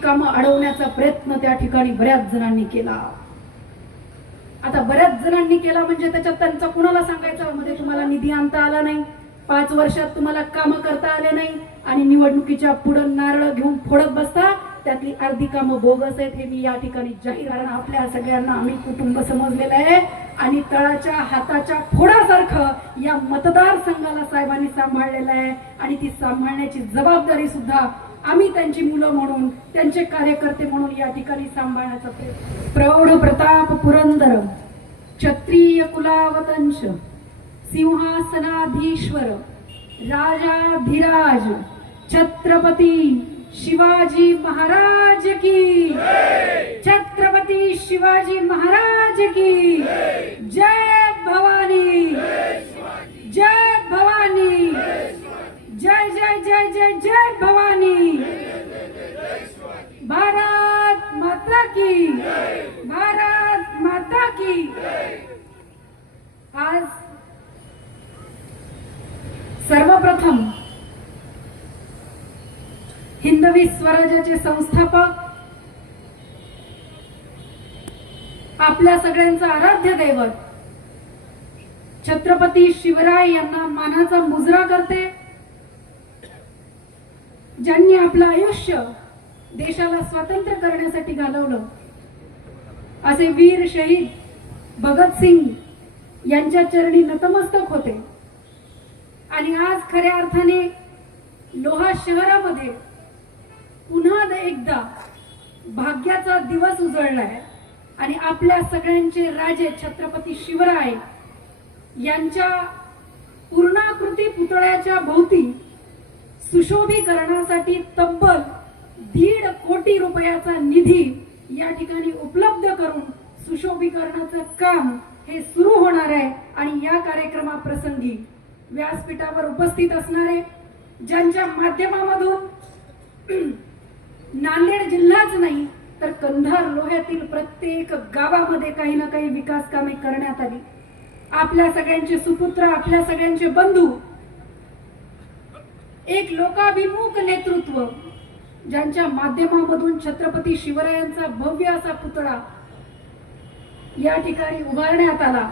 कामं अडवण्याचा प्रयत्न त्या ठिकाणी बऱ्याच जणांनी केला. आता बऱ्याच जणांनी केला म्हणजे त्याच्यात त्यांचा कुणाला सांगायचं? मध्ये तुम्हाला निधी आणता आला नाही. पाच वर्षात तुम्हाला कामं करता आले नाही. आणि निवडणुकीच्या पुढं नारळ घेऊन फोडत बसता त्यातली अर्धी कामं बोगस आहेत हे मी या ठिकाणी जाहीर कारण आपल्या सगळ्यांना आम्ही कुटुंब समजलेलं आहे. आणि तळाच्या हाताच्या फोडासारखं या मतदारसंघाला साहेबांनी सांभाळलेलं आहे. आणि ती सांभाळण्याची जबाबदारी सुद्धा आम्ही त्यांची मुलं म्हणून त्यांचे कार्यकर्ते म्हणून या ठिकाणी सांभाळण्याचा प्रयत्न प्रौढ प्रताप पुरंदर क्षत्रिय कुलावतंश सिंहासनाधीश्वर राजाधिराज छत्रपती शिवाजी महाराज की छत्रपती शिवाजी महाराज की जय भवानी! जय भवानी! जय जय जय जय जय भवानी। भारत माता की। भारत माता की। आज सर्वप्रथम हिंदवी स्वराज्याचे संस्थापक आपल्या सगळ्यांचं आराध्य दैवत छत्रपती शिवराय यांना मानाचा मुजरा करते. ज्यांनी आपलं आयुष्य देशाला स्वातंत्र्य करण्यासाठी घालवलं असे वीर शहीद भगतसिंग यांच्या चरणी नतमस्तक होते. आणि आज खऱ्या अर्थाने लोहा शहरामध्ये पुन्हा एकदा भाग्याचा दिवस उजळलाय. आणि आपल्या सगळ्यांचे राजे छत्रपती शिवराय यांच्या पूर्णाकृती पुतळ्याच्या भोवती सुशोभीकरणासाठी तब्बल दीड कोटी रुपयाचा निधी या ठिकाणी उपलब्ध करून सुशोभीकरणाचं काम हे सुरू होणार आहे. आणि या कार्यक्रमाप्रसंगी व्यासपीठावर उपस्थित असणारे ज्यांच्या माध्यमामधून नांदेड जिल्हाच नाही तर कंधार लोह्यातील प्रत्येक गावामध्ये काही ना काही विकास कामे करण्यात आली. आपल्या सगळ्यांचे सुपुत्र आपल्या सगळ्यांचे बंधू एक लोकाभिमुख नेतृत्व ज्यांच्या माध्यमामधून छत्रपती शिवरायांचा भव्य असा पुतळा या ठिकाणी उभारण्यात आला.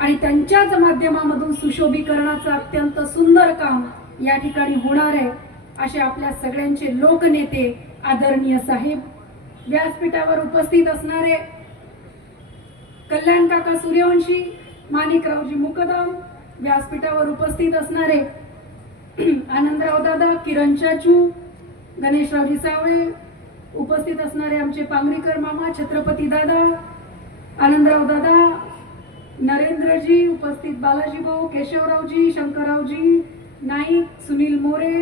आणि त्यांच्याच माध्यमामधून सुशोभीकरणाचं अत्यंत सुंदर काम या ठिकाणी होणार आहे असे आपल्या सगळ्यांचे लोकनेते आदरणीय साहेब व्यासपीठावर उपस्थित असणारे कल्याण काका सूर्यवंशी माणिकरावजी मुकदम व्यासपीठावर उपस्थित असणारे आनंदराव दादा किरण चाचू गणेशरावजी सावळे उपस्थित असणारे आमचे पांगरीकर मामा छत्रपती दादा आनंदराव दादा नरेंद्रजी उपस्थित बालाजी भाऊ केशवरावजी शंकररावजी नाईक सुनील मोरे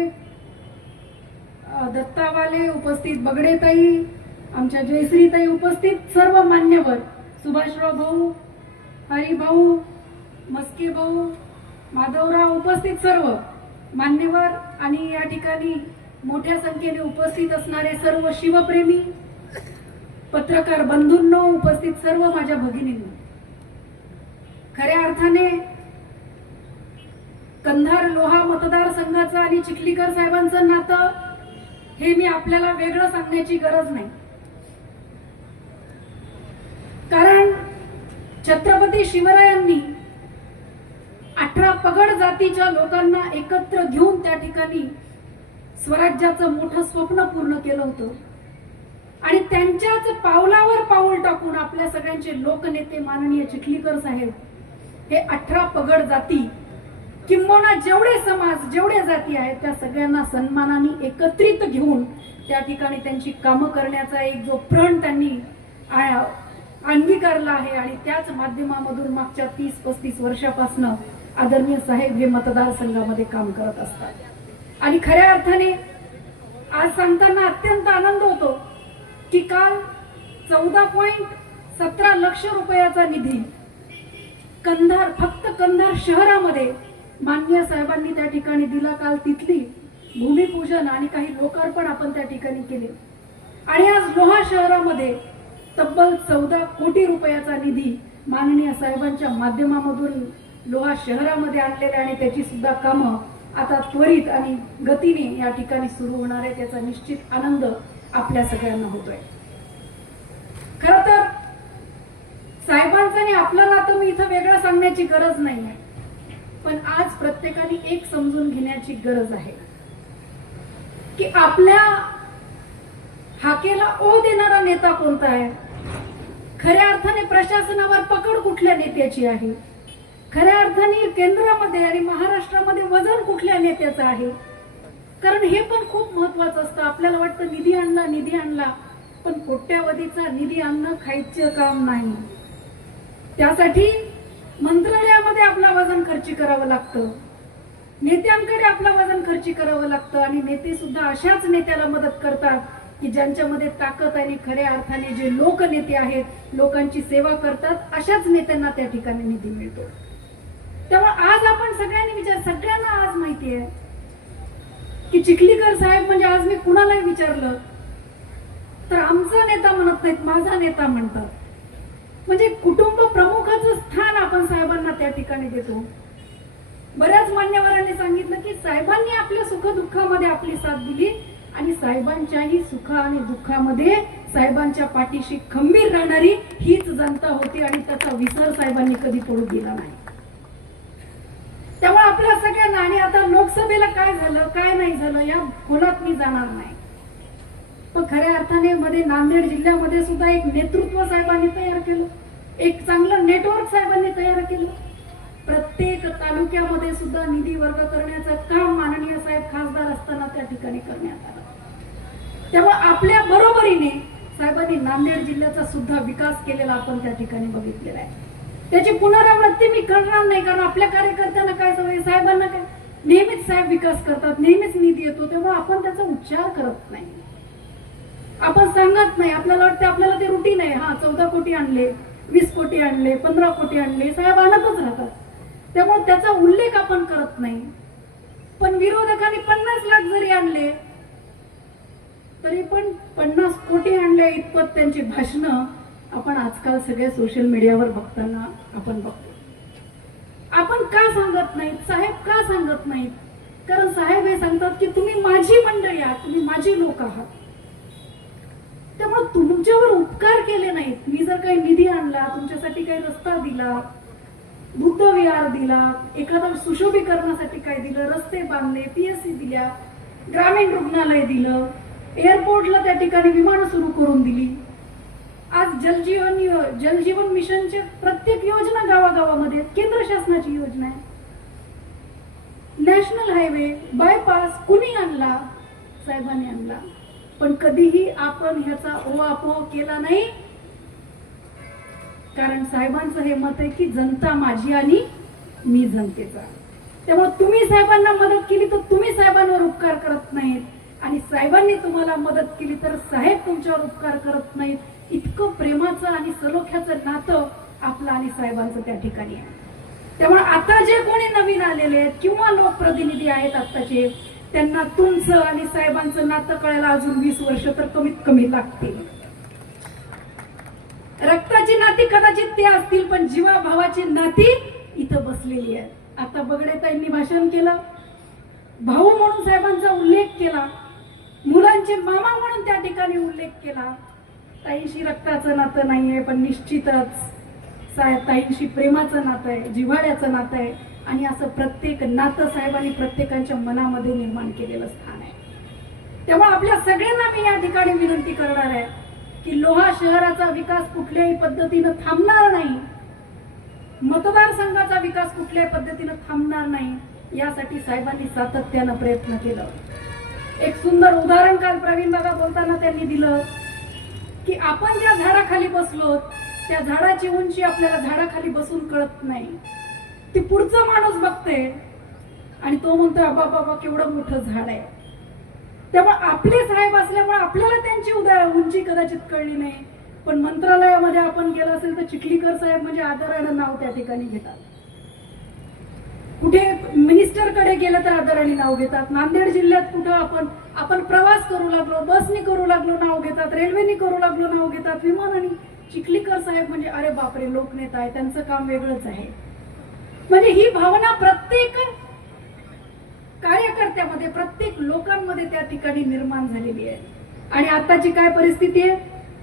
दत्तावाले उपस्थित बगडेताई आमच्या जयश्रीताई उपस्थित सर्व मान्यवर सुभाषराव भाऊ हरिभाऊ मस्के भाऊ माधवराव उपस्थित सर्व. मान्यवर आणि या ठिकाणी मोठ्या संख्येने उपस्थित असणारे सर्व शिवप्रेमी पत्रकार बंधूंनो उपस्थित सर्व माझ्या भगिनींनो. खऱ्या अर्थाने कंधार लोहा मतदारसंघाचं आणि चिखलीकर साहेबांचं नातं हे मी आपल्याला वेगळं सांगण्याची गरज नाही. कारण छत्रपती शिवरायांनी अठरा पगड जातीच्या लोकांना एकत्र घेऊन त्या ठिकाणी स्वराज्याचं मोठं स्वप्न पूर्ण केलं होतं. आणि त्यांच्याच पावलावर पाऊल टाकून आपल्या सगळ्यांचे लोकनेते माननीय चिखलीकर साहेब हे अठरा पगड जाती किंबहुना जेवढे समाज जेवढे जाती आहेत त्या सगळ्यांना सन्मानाने एकत्रित घेऊन त्या ठिकाणी त्यांची कामं करण्याचा एक जो प्रण त्यांनी अंगीकारला आहे. आणि त्याच माध्यमामधून मागच्या तीस पस्तीस वर्षापासून आदरणीय साहेब हे मतदारसंघामध्ये काम करत असतात. आणि खऱ्या अर्थाने आज सांगताना अत्यंत आनंद होतो की काल चौदा पॉईंट सतरा लक्ष रुपयाचा निधी कंधार फक्त कंधार शहरामध्ये मान्य साहेबांनी त्या ठिकाणी दिला. काल तिथली भूमिपूजन आणि काही लोकार्पण आपण त्या ठिकाणी केले. आणि आज लोहा शहरामध्ये तब्बल चौदा कोटी रुपयाचा निधी माननीय साहेबांच्या माध्यमामधून लोहा शहरामध्ये आणलेले आणि त्याची सुद्धा कामं आता त्वरित आणि गतीने या ठिकाणी सुरू होणार आहे त्याचा निश्चित आनंद आपल्या सगळ्यांना होतोय. खर तर साहेबांचं आणि आपलं नातं मी इथं वेगळं सांगण्याची गरज नाही आहे. पण आज प्रत्येकाने एक समजून घेण्याची गरज आहे. की आपल्या हाकेला ओ देणारा नेता कोणता आहे? खऱ्या अर्थाने प्रशासनावर पकड कुठल्या नेत्याची आहे? खऱ्या अर्थाने केंद्रामध्ये आणि महाराष्ट्रामध्ये वजन कुठल्या नेत्याचं आहे? कारण हे पण खूप महत्वाचं असतं. आपल्याला वाटतं निधी आणला निधी आणला पण कोट्यावधीचा निधी आणणं खायचं काम नाही. त्यासाठी मंत्रालयामध्ये आपला वजन खर्ची करावं लागतं. नेत्यांकडे आपला वजन खर्ची करावं लागतं आणि नेते सुद्धा अशाच नेत्याला मदत करतात की ज्यांच्यामध्ये ताकद आणि खऱ्या अर्थाने जे लोकनेते आहेत लोकांची सेवा करतात अशाच नेत्यांना त्या ठिकाणी निधी मिळतो. तेव्हा आज आपण सगळ्यांनी विचार सगळ्यांना आज माहिती आहे की चिखलीकर साहेब म्हणजे आज मी कुणालाही विचारलं तर आमचा नेता म्हणत नाहीत माझा नेता म्हणतात म्हणजे कुटुंब प्रमुखाचं स्थान आपण साहेबांना त्या ठिकाणी देतो. बऱ्याच मान्यवरांनी सांगितलं की साहेबांनी आपल्या सुख दुःखामध्ये आपली साथ दिली आणि साहेबांच्याही सुख आणि दुःखामध्ये साहेबांच्या पाठीशी खंबीर राहणारी हीच जनता होती आणि त्याचा विसर साहेबांनी कधी पडू दिला नाही. आपल्या सगळ्यांना आणि आता लोकसभेला काय झालं काय नाही झालं या खोलात मी जाणार नाही. पण खऱ्या अर्थाने मध्ये नांदेड जिल्ह्यामध्ये सुद्धा एक नेतृत्व साहेबांनी तयार केलं. एक चांगलं नेटवर्क साहेबांनी तयार केलं. प्रत्येक तालुक्यामध्ये सुद्धा निधी वर्ग करण्याचं काम माननीय साहेब खासदार असताना त्या ठिकाणी करण्यात आलं. त्यामुळे आपल्या बरोबरीने साहेबांनी नांदेड जिल्ह्याचा सुद्धा विकास केलेला आपण त्या ठिकाणी बघितलेला आहे. त्याची पुनरावृत्ती मी करणार नाही कारण आपल्या कार्यकर्त्यांना काय सवय साहेबांना काय? नेहमीच साहेब विकास करतात नेहमीच निधी येतो तेव्हा आपण त्याचा उच्चार करत नाही. आपण सांगत नाही आपल्याला वाटतं आपल्याला ते रुटीन आहे. हा चौदा कोटी आणले वीस कोटी आणले पंधरा कोटी आणले साहेब आणतच राहतात. त्यामुळे त्याचा उल्लेख आपण करत नाही. पण विरोधकांनी पन्नास लाख जरी आणले तरी पण पन्नास कोटी आणले इतपत त्यांची भाषणं आपण आजकाल सगळ्या सोशल मीडियावर बघताना आपण बघतो. आपण का सांगत नाहीत? साहेब का सांगत नाहीत? कारण साहेब हे सांगतात की तुम्ही माझी मंडळी आहात तुम्ही माझी लोक आहात. त्यामुळे तुमच्यावर उपकार केले नाहीत. मी जर काही निधी आणला तुमच्यासाठी काही रस्ता दिला बुद्ध विहार दिला एखादा सुशोभीकरणासाठी काय दिलं रस्ते बांधले पीएससी दिल्या ग्रामीण रुग्णालय दिलं एअरपोर्टला त्या ठिकाणी विमानं सुरू करून दिली आज जलजीवन यो- जलजीवन मिशनचे प्रत्येक योजना गावागावामध्ये केंद्र शासनाची योजना आहे. नॅशनल हायवे बायपास कुणी आणला? साहेबांनी आणला. पण कधीही आपण ह्याचा ओवापोह केला नाही. कारण साहेबांचं हे मत आहे की जनता माझी आणि मी जनतेचा. त्यामुळे तुम्ही साहेबांना मदत केली तर तुम्ही साहेबांवर उपकार करत नाहीत. आणि साहेबांनी तुम्हाला मदत केली तर साहेब तुमच्यावर उपकार करत नाहीत. इतकं प्रेमाचं आणि सलोख्याचं नातं आपलं आणि साहेबांचं त्या ठिकाणी. आहे त्यामुळे आता जे कोणी नवीन आलेले आहेत किंवा लोकप्रतिनिधी आहेत आत्ताचे त्यांना तुमचं आणि साहेबांचं नातं कळायला अजून वीस वर्ष तर कमीत कमी लागतील. रक्ताची नाती कदाचित ते असतील पण जीवाभावाची नाती इथं बसलेली आहे आता बगडेताईंनी भाषण केलं भाऊ म्हणून साहेबांचा उल्लेख केला मुलांचे मामा म्हणून त्या ठिकाणी उल्लेख केला ताईंशी रक्ताचं नातं नाहीये पण निश्चितच साहेब ताईंशी प्रेमाचं नातं आहे जिव्हाळ्याचं नातं आहे. आणि असं प्रत्येक नातं साहेबांनी प्रत्येकाच्या मनामध्ये निर्माण केलेलं स्थान आहे. त्यामुळे आपल्या सगळ्यांना मी या ठिकाणी विनंती करणार आहे की लोहा शहराचा विकास कुठल्याही पद्धतीनं थांबणार नाही मतदारसंघाचा विकास कुठल्याही पद्धतीनं थांबणार नाही यासाठी साहेबांनी सातत्यानं प्रयत्न केलं. एक सुंदर उदाहरण काल प्रवीण दादा बोलताना त्यांनी दिलं. की आपण ज्या झाडाखाली बसलो त्या झाडाची उंची आपल्याला झाडाखाली बसून कळत नाही. ती पुढचा माणूस बघते आणि तो म्हणतोय बाबा बाबा केवढं मोठं झाड आहे. त्यामुळे आपले साहेब असल्यामुळे आपल्याला त्यांची उदा उंची कदाचित कळली नाही. पण मंत्रालयामध्ये आपण गेलो असेल तर चिखलीकर साहेब म्हणजे आदरानं नाव त्या ठिकाणी घेतात. कुठे मिनिस्टरकडे गेलं तर आदराने नाव घेतात. नांदेड जिल्ह्यात कुठं आपण आपण प्रवास करू लागलो बसनी करू लागलो नाव घेतात रेल्वेनी करू लागलो नाव घेतात विमानाने. चिखलीकर साहेब म्हणजे अरे बापरे लोकनेता आहे त्यांचं काम वेगळंच आहे. म्हणजे ही भावना प्रत्येक कार्यकर्त्यामध्ये प्रत्येक लोकांमध्ये त्या ठिकाणी निर्माण झालेली आहे. आणि आताची काय परिस्थिती आहे?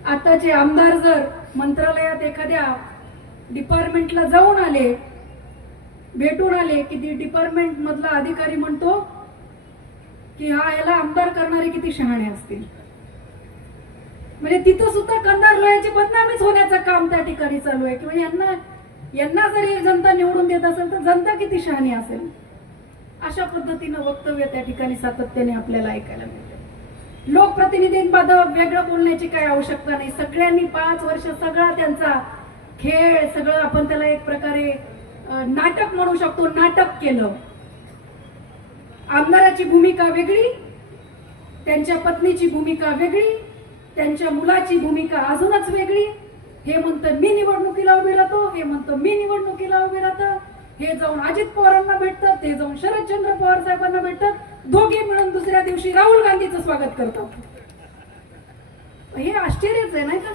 आताचे आमदार जर मंत्रालयात एखाद्या डिपार्टमेंटला जाऊन आले भेटून आले की ती डिपार्टमेंट मधला अधिकारी म्हणतो की हा याला आमदार करणारे किती शहाणे असतील? म्हणजे तिथं सुद्धा कंदार लोह्याची बदनामीच होण्याचं काम त्या ठिकाणी चालू आहे. किंवा यांना यांना जर जनता निवडून देत असेल तर जनता किती शहाणी असेल? अशा पद्धतीनं वक्तव्य त्या ठिकाणी सातत्याने आपल्याला ऐकायला मिळते. लोकप्रतिनिधींबाबत वेगळं बोलण्याची काही आवश्यकता नाही. सगळ्यांनी पाच वर्ष सगळा त्यांचा खेळ सगळं आपण त्याला एक प्रकारे नाटक म्हणू शकतो नाटक केलं. आमदाराची भूमिका वेगळी त्यांच्या पत्नीची भूमिका वेगळी त्यांच्या मुलाची भूमिका अजूनच वेगळी. हे म्हणतं मी निवडणुकीला उभे राहतो हे म्हणतं मी निवडणुकीला उभे राहतं. हे जाऊन अजित पवारांना भेटतात ते जाऊन शरदचंद्र पवार साहेबांना भेटतात दोघे मिळून दुसऱ्या दिवशी राहुल गांधीचं स्वागत करतात हे आश्चर्यच आहे नाही का?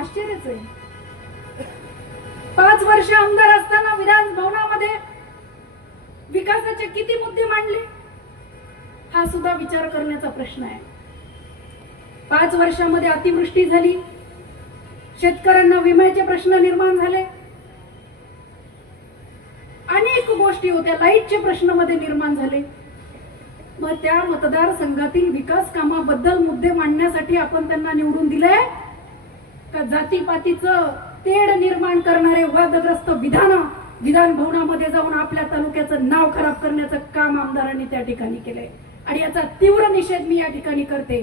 आश्चर्यच आहे. पाच वर्ष आमदार असताना विधान भवनामध्ये विकासाचे किती मुद्दे मांडले? हा सुद्धा विचार करण्याचा प्रश्न आहे. पाच वर्षामध्ये अतिवृष्टी झाली. शेतकऱ्यांना विम्याचे प्रश्न निर्माण झाले. अनेक गोष्टी होत्या लाईटचे प्रश्नमध्ये निर्माण झाले. मग त्या मतदारसंघातील विकास कामाबद्दल मुद्दे मांडण्यासाठी आपण त्यांना निवडून दिलंय? का जातीपातीचं तेढ निर्माण करणारे वादग्रस्त विधान विधान भवनामध्ये जाऊन आपल्या तालुक्याचं नाव खराब करण्याचं काम आमदारांनी त्या ठिकाणी केलंय. आणि याचा तीव्र निषेध मी या ठिकाणी करते.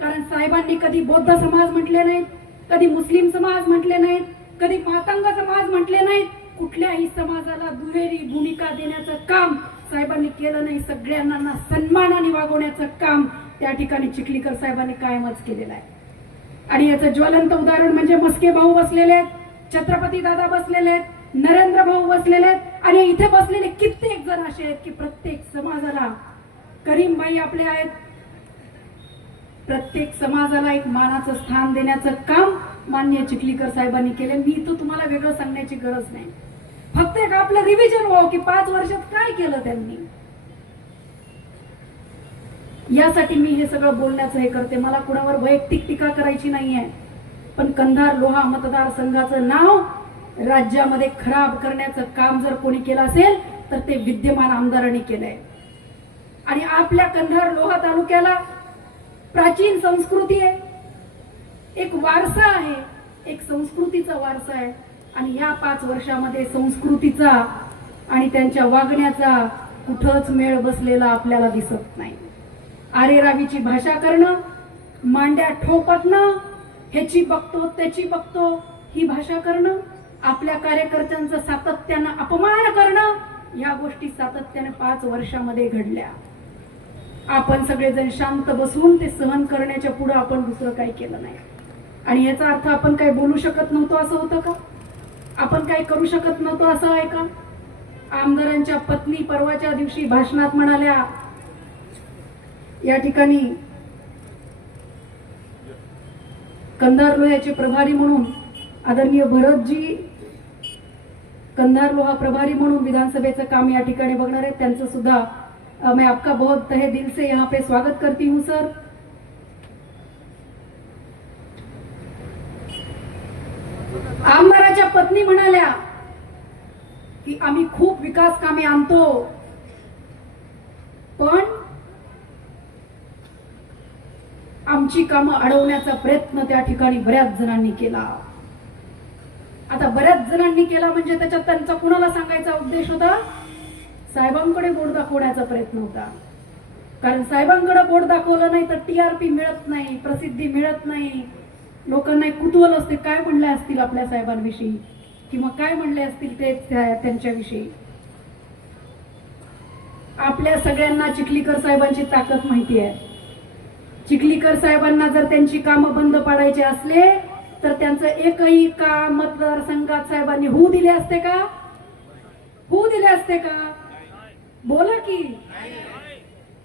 कारण साहेबांनी कधी बौद्ध समाज म्हटले नाहीत कधी मुस्लिम समाज म्हटले नाहीत कधी मातंग समाज म्हटले नाहीत. कुठल्याही समाजाला दुहेरी भूमिका देण्याचं काम साहेबांनी केलं नाही. सगळ्यांना सन्मानाने वागवण्याचं काम त्या ठिकाणी चिखलीकर साहेबांनी कायमच केलेलं आहे. आणि याचं ज्वलंत उदाहरण म्हणजे मस्के भाऊ बसलेले आहेत छत्रपती दादा बसलेले आहेत नरेंद्र भाऊ बसलेले आहेत. आणि इथे बसलेले कित्येक जण असे आहेत की प्रत्येक समाजाला करीमबाई आपले आहेत. प्रत्येक समाजाला एक मानाचं स्थान देण्याचं काम मान्य चिखलीकर साहेबांनी केलं. मी तो तुम्हाला वेगळं सांगण्याची गरज नाही. फक्त एक आपलं रिव्हिजन व्हावं की पाच वर्षात काय केलं त्यांनी? यासाठी मी हे सगळं बोलण्याचं हे करते. मला कुणावर वैयक्तिक टीका करायची नाहीये. पण कंधार लोहा मतदारसंघाचं नाव राज्यामध्ये खराब करण्याचं काम जर कोणी केलं असेल तर ते विद्यमान आमदारांनी केलंय. आणि आपल्या कंधार लोहा तालुक्याला प्राचीन संस्कृती आहे. एक वारसा आहे. एक संस्कृतीचा वारसा आहे. आणि ह्या पाच वर्षामध्ये संस्कृतीचा आणि त्यांच्या वागण्याचा कुठंच मेळ बसलेला आपल्याला दिसत नाही. आरेरावीची भाषा करणं मांड्या ठोपटणं ह्याची बघतो त्याची बघतो ही भाषा करणं आपल्या कार्यकर्त्यांचा सातत्यानं अपमान करणं या गोष्टी सातत्याने पाच वर्षामध्ये घडल्या. आपण सगळेजण शांत बसून ते सहन करण्याच्या पुढे आपण दुसरं काही केलं नाही. आणि याचा अर्थ आपण काही बोलू शकत नव्हतो असं होतं का? आपण काही करू शकत नव्हतो असं आहे का? आमदारांच्या पत्नी परवाच्या दिवशी भाषणात म्हणाल्या या ठिकाणी कंधार लोह्याचे प्रभारी म्हणून आदरणीय भरतजी कंधार लोहा प्रभारी म्हणून विधानसभेचं काम या ठिकाणी बघणार आहेत. त्यांचं सुद्धा मैं आपका बहुत तहे दिल से यहाँ पे स्वागत करती हूँ सर. आमदाराच्या पत्नी म्हणाल्या की आम्ही खूप विकास कामे आणतो. पण आमची कामं अडवण्याचा प्रयत्न त्या ठिकाणी बऱ्याच जणांनी केला. आता बऱ्याच जणांनी केला म्हणजे त्याच्यात त्यांचा कुणाला सांगायचा उद्देश होता? साहेबांकडे बोट दाखवण्याचा प्रयत्न होता. कारण साहेबांकडे बोट दाखवलं नाही तर टी आर पी मिळत नाही प्रसिद्धी मिळत नाही. लोकांना एक कुतूहल असते काय म्हणले असतील आपल्या साहेबांविषयी? किंवा काय म्हणले असतील ते त्यांच्याविषयी? आपल्या सगळ्यांना चिखलीकर साहेबांची ताकद माहिती आहे. चिखलीकर साहेबांना जर त्यांची कामं बंद पाडायची असले तर त्यांचं एकही काम मतदारसंघात साहेबांनी होऊ दिले असते का? होऊ दिले असते का? बोला की.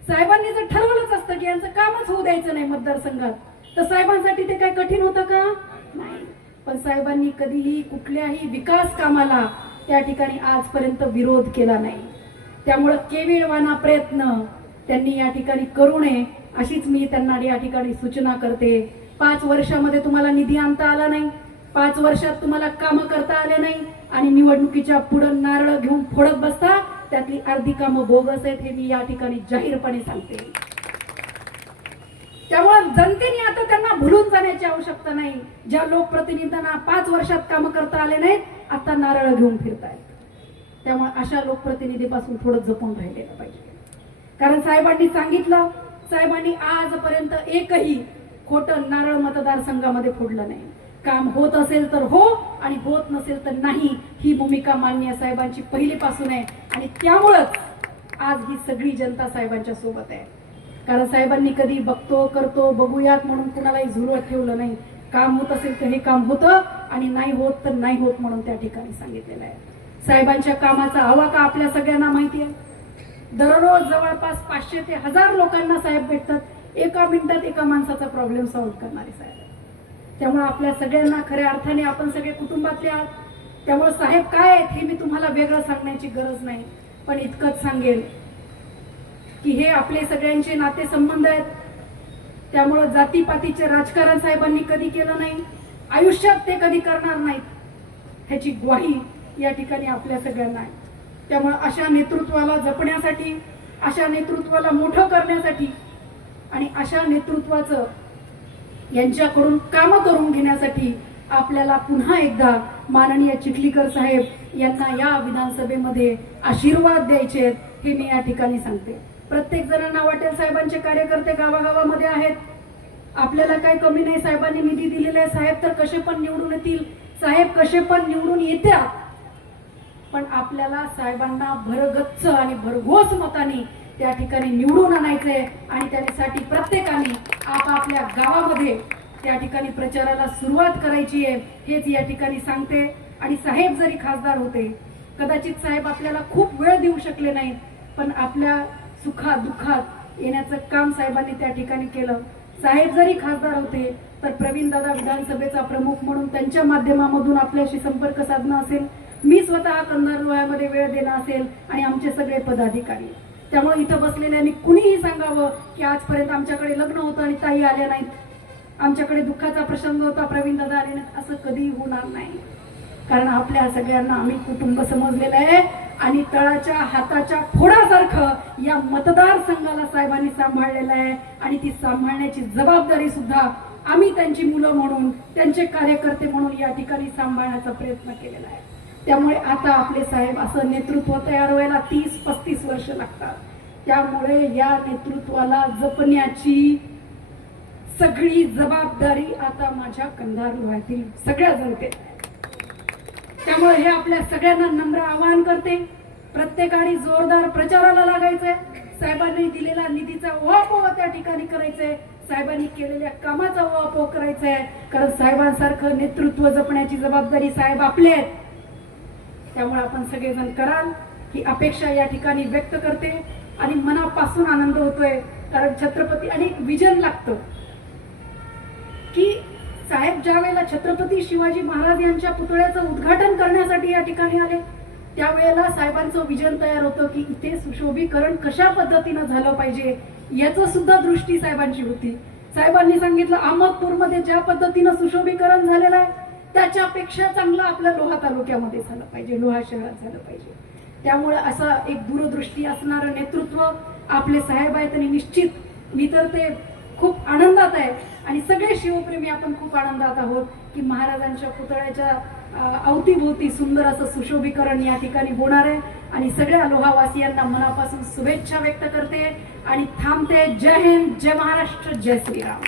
साहेबांनी जर ठरवलंच असतं की यांचं कामच होऊ द्यायचं नाही मतदारसंघात तर साहेबांसाठी ते काय कठीण होतं का? नाही. पण साहेबांनी कधीही कुठल्याही विकास कामाला त्या ठिकाणी आजपर्यंत विरोध केला नाही. त्यामुळं केविळवाना प्रयत्न त्यांनी या ठिकाणी करू नये अशीच मी त्यांना या ठिकाणी सूचना करते. पाच वर्षामध्ये तुम्हाला निधी आणता आला नाही. पाच वर्षात तुम्हाला कामं करता आले नाही. आणि निवडणुकीच्या पुढं नारळ घेऊन फोडत बसता त्यातली अर्धी कामं बोगस आहेत हे मी या ठिकाणी जाहीरपणे सांगते. त्यामुळे जनतेने आता त्यांना भुलून जाण्याची आवश्यकता नाही. ज्या लोकप्रतिनिधींना पाच वर्षात कामं करता आले नाहीत आता नारळ घेऊन फिरतायत. त्यामुळे अशा लोकप्रतिनिधीपासून थोडं जपून राहिलेलं पाहिजे. कारण साहेबांनी सांगितलं साहेबांनी आजपर्यंत एकही खोटं नारळ मतदारसंघामध्ये फोडलं नाही. काम होत असेल तर हो आणि होत नसेल तर नाही ही भूमिका मान्य साहेबांची पहिलीपासून आहे. आणि त्यामुळंच आज ही सगळी जनता साहेबांच्या सोबत आहे. कारण साहेबांनी कधी बघतो करतो बघूयात म्हणून कुणालाही झुरळ ठेवलं नाही. काम होत असेल तर हे काम होतं आणि नाही होत तर नाही होत म्हणून त्या ठिकाणी सांगितलेलं आहे. साहेबांच्या कामाचा हवा का आपल्या सगळ्यांना माहिती आहे? दररोज जवळपास पाचशे ते हजार लोकांना साहेब भेटतात. एका मिनिटात एका माणसाचा प्रॉब्लेम सॉल्व्ह करणारे साहेब. त्यामुळे आपल्या सगळ्यांना खऱ्या अर्थाने आपण सगळे कुटुंबातले आहात. त्यामुळे साहेब काय आहेत हे मी तुम्हाला वेगळं सांगण्याची गरज नाही. पण इतकंच सांगेल की हे आपले सगळ्यांचे नाते संबंध आहेत. त्यामुळं जातीपातीचे राजकारण साहेबांनी कधी केलं नाही. आयुष्यात ते कधी करणार नाहीत. ह्याची ग्वाही या ठिकाणी आपल्या सगळ्यांना आहे. त्यामुळे अशा नेतृत्वाला जपण्यासाठी अशा नेतृत्वाला मोठं करण्यासाठी आणि अशा नेतृत्वाचं यांच्याकडून कामं करून घेण्यासाठी आपल्याला पुन्हा एकदा माननीय चिखलीकर साहेब यांना या विधानसभेमध्ये आशीर्वाद द्यायचे आहेत हे मी या ठिकाणी सांगते. प्रत्येक जणांना वाटेल साहेबांचे कार्यकर्ते गावागावामध्ये आहेत. आपल्याला काही कमी नाही साहेबांनी निधी दिलेला आहे. साहेब तर कसे पण निवडून येतील. साहेब कसे पण निवडून येतात पण आपल्याला साहेबांना भरगच्च आणि भरघोस मताने त्या ठिकाणी निवडून आणायचंय आणि त्यासाठी प्रत्येकाने आपापल्या गावामध्ये त्या ठिकाणी प्रचाराला सुरुवात करायची आहे हेच या ठिकाणी सांगते. आणि साहेब जरी खासदार होते कदाचित साहेब आपल्याला खूप वेळ देऊ शकले नाही पण आपल्या सुखात दुःखात येण्याचं काम साहेबांनी त्या ठिकाणी केलं. साहेब जरी खासदार होते तर प्रवीण दादा विधानसभेचा प्रमुख म्हणून त्यांच्या माध्यमामधून आपल्याशी संपर्क साधणं असेल मी स्वतः कंधार डोळ्यामध्ये वेळ देणं असेल आणि आमचे सगळे पदाधिकारी. त्यामुळे इथं बसलेल्यांनी कुणीही सांगावं की आजपर्यंत आमच्याकडे लग्न होतं आणि ताई आल्या नाहीत. आमच्याकडे दुःखाचा प्रसंग होता प्रवीण दादा आले नाहीत. असं कधीही होणार नाही. कारण आपल्या सगळ्यांना आम्ही कुटुंब समजलेलं आहे आणि तळाच्या हाताच्या फोडासारखं या मतदारसंघाला साहेबांनी सांभाळलेलं आहे आणि ती सांभाळण्याची जबाबदारी सुद्धा आम्ही त्यांची मुलं म्हणून त्यांचे कार्यकर्ते म्हणून या ठिकाणी सांभाळण्याचा प्रयत्न केलेला आहे. त्यामुळे आता आपले साहेब असं नेतृत्व तयार व्हायला तीस पस्तीस वर्ष लागतात. त्यामुळे या नेतृत्वाला जपण्याची सगळी जबाबदारी आता माझ्या कंधार लोह्यातील सगळ्या जनते त्यामुळे हे आपल्या सगळ्यांना नम्र आवाहन करते. प्रत्येकाने जोरदार प्रचाराला लागायचंय. साहेबांनी दिलेला निधीचा ओहापोह त्या ठिकाणी करायचंय. साहेबांनी केलेल्या कामाचा ओहापोह करायचा आहे कारण साहेबांसारखं नेतृत्व जपण्याची जबाबदारी साहेब आपले आहेत. त्यामुळे आपण सगळेजण कराल ही अपेक्षा या ठिकाणी व्यक्त करते आणि मनापासून आनंद होतोय. कारण छत्रपती आणि एक विजन लागतं. की साहेब ज्या वेळेला छत्रपती शिवाजी महाराज यांच्या पुतळ्याचं उद्घाटन करण्यासाठी या ठिकाणी आले त्यावेळेला साहेबांचं विजन तयार होतं की इथे सुशोभीकरण कशा पद्धतीनं झालं पाहिजे याचं सुद्धा दृष्टी साहेबांची होती. साहेबांनी सांगितलं अहमदपूरमध्ये ज्या पद्धतीनं सुशोभीकरण झालेलं आहे त्याच्यापेक्षा चांगलं आपल्या लोहा तालुक्यामध्ये झालं पाहिजे लोहा शहरात झालं पाहिजे. त्यामुळे असं एक दूरदृष्टी असणारं नेतृत्व आपले साहेब आहेत आणि निश्चित मी तर ते खूप आनंदात आहे. आणि सगळे शिवप्रेमी आपण खूप आनंदात आहोत की महाराजांच्या पुतळ्याच्या अवतीभोवती सुंदर असं सुशोभीकरण या ठिकाणी होणार आहे. आणि सगळ्या लोहावासियांना मनापासून शुभेच्छा व्यक्त करते. आणि थांबते. जय हिंद जय महाराष्ट्र जय श्रीराम.